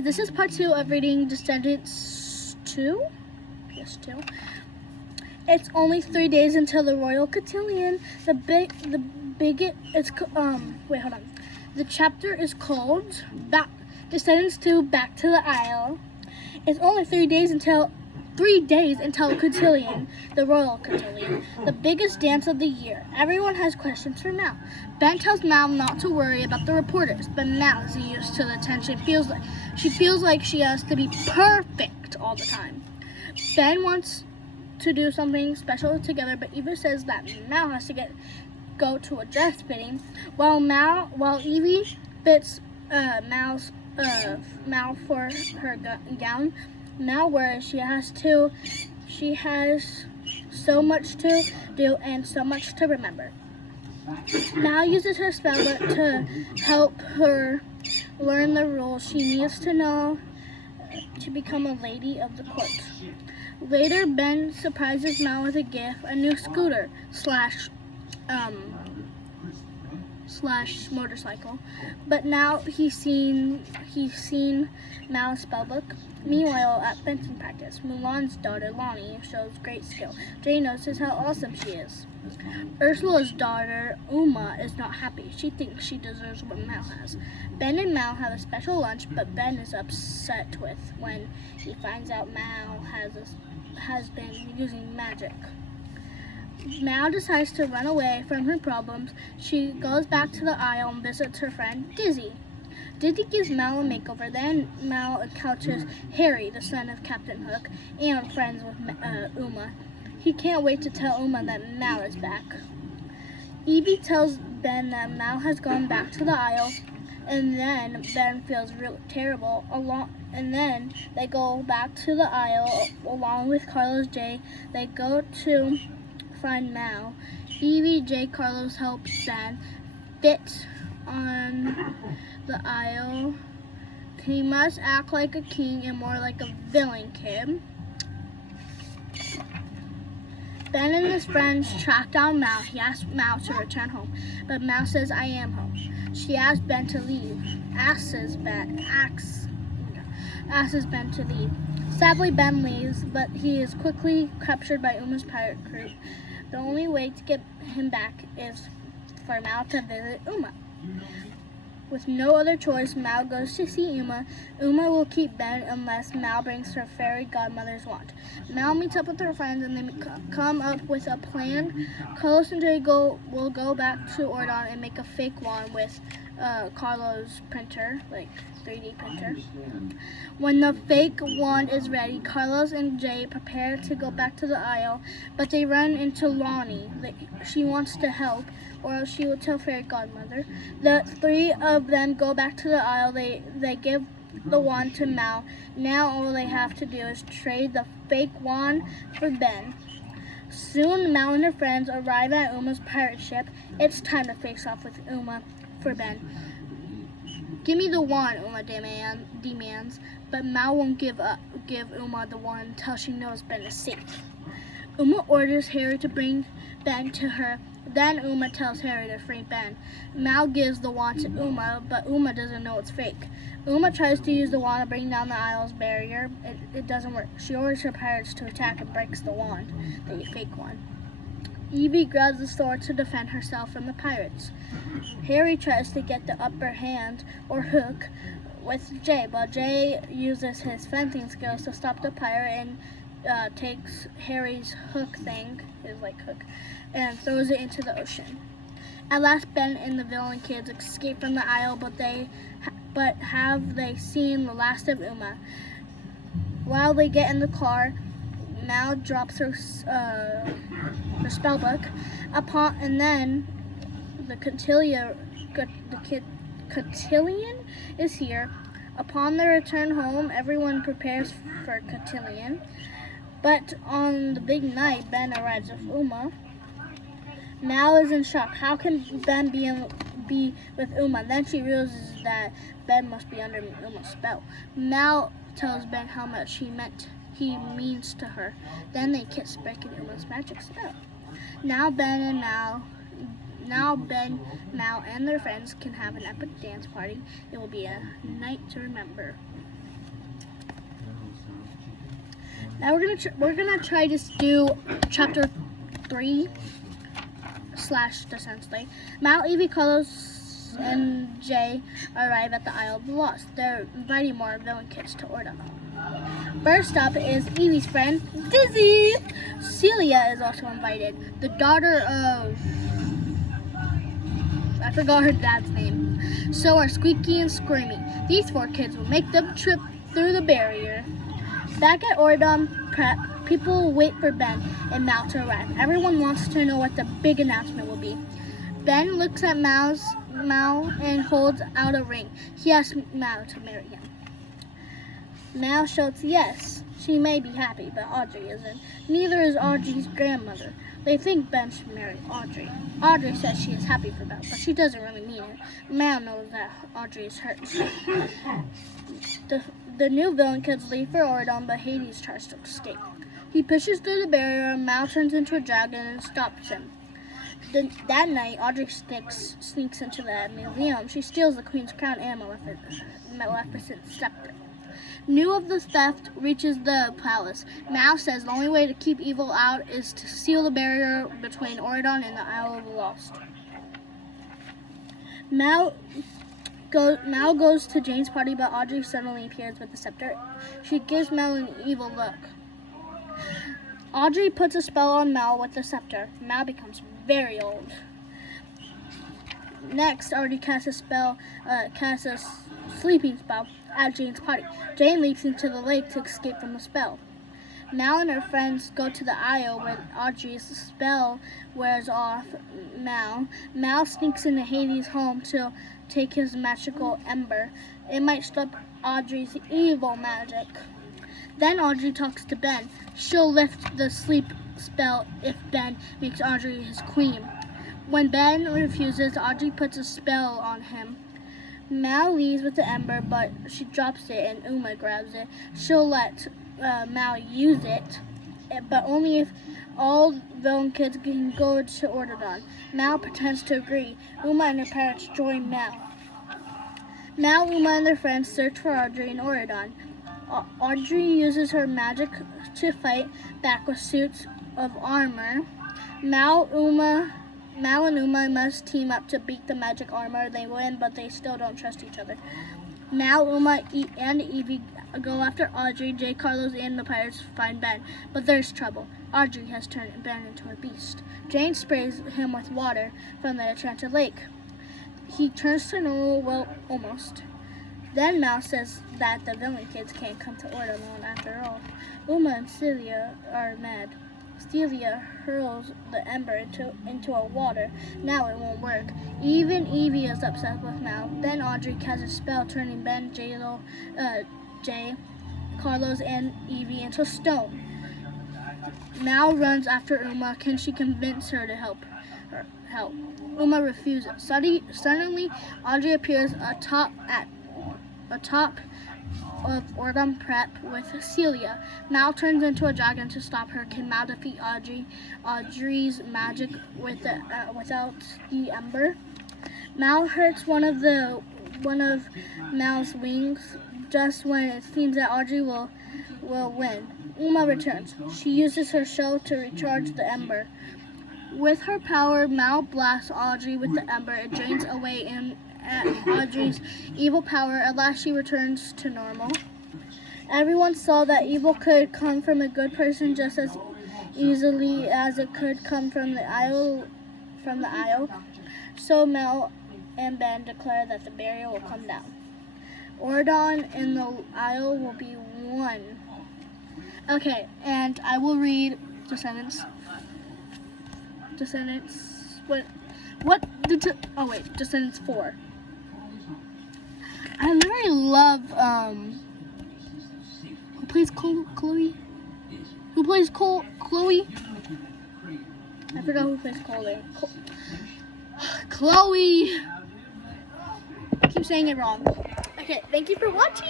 guys, this is part 2 of reading Descendants 2. Yes, 2. It's only 3 days until the royal cotillion. Wait, hold on. The chapter is called Descendants 2 Back to the Isle. It's only 3 days until cotillion, the royal cotillion, the biggest dance of the year. Everyone has questions for Mal. Ben tells Mal not to worry about the reporters, but Mal is used to the tension. She feels like she has to be perfect all the time. Ben wants to do something special together, but Eva says that Mal has to go to a dress fitting. While Evie fits Mal for her gown, Mal worries she has so much to do and so much to remember. Mal uses her spellbook to help her learn the rules she needs to know to become a lady of the court. Later, Ben surprises Mal with a gift, a new scooter slash motorcycle. But now he's seen Mal's spellbook. Meanwhile, at fencing practice, Mulan's daughter, Lonnie, shows great skill. Jay notices how awesome she is. Ursula's daughter, Uma, is not happy. She thinks she deserves what Mal has. Ben and Mal have a special lunch, but Ben is upset when he finds out Mal has been using magic. Mal decides to run away from her problems. She goes back to the Isle and visits her friend, Dizzy. Dizzy gives Mal a makeover. Then Mal encounters Harry, the son of Captain Hook, and friends with Uma. He can't wait to tell Uma that Mal is back. Evie tells Ben that Mal has gone back to the Isle, and then Ben feels really terrible. And then they go back to the Isle along with Carlos J. They go to find Mal. Evie, Jay, Carlos help Ben fit on the Isle. He must act like a king and more like a villain kid. Ben and his friends track down Mal. He asks Mal to return home, but Mal says, "I am home." She asks Ben to leave. Asks Ben to leave. Sadly, Ben leaves, but he is quickly captured by Uma's pirate crew. The only way to get him back is for Mal to visit Uma. With no other choice, Mal goes to see Uma. Uma will keep Ben unless Mal brings her fairy godmother's wand. Mal meets up with her friends and they come up with a plan. Carlos and Jay will go back to Ordon and make a fake wand with Carlos' printer, like 3D printer. When the fake wand is ready, Carlos and Jay prepare to go back to the Isle, but they run into Lonnie. She wants to help, or else she will tell fairy godmother. The three of them go back to the Isle. They give the wand to Mal. Now all they have to do is trade the fake wand for Ben. Soon Mal and her friends arrive at Uma's pirate ship. It's time to face off with Uma for Ben. "Give me the wand," Uma demands, but Mal won't give Uma the wand until she knows Ben is safe. Uma orders Harry to bring Ben to her. Then Uma tells Harry to free Ben. Mal gives the wand to Uma, but Uma doesn't know it's fake. Uma tries to use the wand to bring down the Isle's barrier. It doesn't work. She orders her pirates to attack and breaks the wand, the fake wand. Evie grabs the sword to defend herself from the pirates. Harry tries to get the upper hand, or hook, with Jay, but Jay uses his fencing skills to stop the pirate and takes Harry's hook, and throws it into the ocean. At last, Ben and the villain kids escape from the Isle, but have they seen the last of Uma? While they get in the car, Mal drops her spellbook, and then the cotillion is here. Upon their return home, everyone prepares for cotillion. But on the big night, Ben arrives with Uma. Mal is in shock. How can Ben be with Uma? Then she realizes that Ben must be under Uma's spell. Mal tells Ben how much he means to her. Then they kiss, breaking Uma's magic spell. Now Ben, Mal, and their friends can have an epic dance party. It will be a night to remember. Now we're gonna try to do chapter 3 / Descendants. Mal, Evie, Carlos, and Jay arrive at the Isle of the Lost. They're inviting more villain kids to Ordon. First up is Evie's friend, Dizzy. Celia is also invited, the daughter of... I forgot her dad's name. So are Squeaky and Screamy. These 4 kids will make the trip through the barrier. Back at Ordon Prep, people wait for Ben and Mal to arrive. Everyone wants to know what the big announcement will be. Ben looks at Mal and holds out a ring. He asks Mal to marry him. Mal shouts yes. She may be happy, but Audrey isn't. Neither is Audrey's grandmother. They think Ben should marry Audrey. Audrey says she is happy for Ben, but she doesn't really mean it. Mal knows that Audrey is hurt. The new villain kids leave for Ordon, but Hades tries to escape. He pushes through the barrier, and Mal turns into a dragon and stops him. That night, Audrey sneaks into the museum. She steals the queen's crown and Maleficent's scepter. News of the theft reaches the palace. Mal says the only way to keep evil out is to seal the barrier between Ordon and the Isle of the Lost. Mal goes to Jane's party, but Audrey suddenly appears with the scepter. She gives Mal an evil look. Audrey puts a spell on Mal with the scepter. Mal becomes very old. Next, Audrey casts a sleeping spell at Jane's party. Jane leaps into the lake to escape from the spell. Mal and her friends go to the Isle where Audrey's spell wears off Mal. Mal sneaks into Hades' home to take his magical ember. It might stop Audrey's evil magic. Then Audrey talks to Ben. She'll lift the sleep spell if Ben makes Audrey his queen. When Ben refuses, Audrey puts a spell on him. Mal leaves with the ember, but she drops it and Uma grabs it. She'll let Mal use it, but only if all villain kids can go to Ordon. Mal pretends to agree. Uma and her parents join Mal. Mal, Uma, and their friends search for Audrey in Ordon. Audrey uses her magic to fight back with suits of armor. Mal and Uma must team up to beat the magic armor. They win, but they still don't trust each other. Mal, Uma, and Evie go after Audrey. Jay, Carlos, and the pirates find Ben, but there's trouble. Audrey has turned Ben into a beast. Jane sprays him with water from the enchanted lake. He turns to normal, well, almost. Then Mal says that the villain kids can't come to Ordon alone after all. Uma and Celia are mad. Celia hurls the ember into a water. Now it won't work. Even Evie is upset with Mal. Then Audrey casts a spell turning Ben, Jay, Carlos, and Evie into stone. Mal runs after Uma. Can she convince her to help? Uma refuses. Suddenly, Audrey appears atop of Ordon Prep with Celia. Mal turns into a dragon to stop her. Can Mal defeat Audrey's magic without the ember? Mal hurts one of Mal's wings just when it seems that Audrey will win. Uma returns. She uses her shell to recharge the ember. With her power, Mal blasts Audrey with the ember. It drains away Audrey's evil power. At last she returns to normal. Everyone saw that evil could come from a good person just as easily as it could come from the Isle. So Mal and Ben declare that the barrier will come down. Ordon and the Isle will be one. Okay, and I will read Descendants. Descendants 4. I literally love, who plays Chloe? Who plays Chloe? I forgot who plays Chloe. Chloe! I keep saying it wrong. Okay, thank you for watching!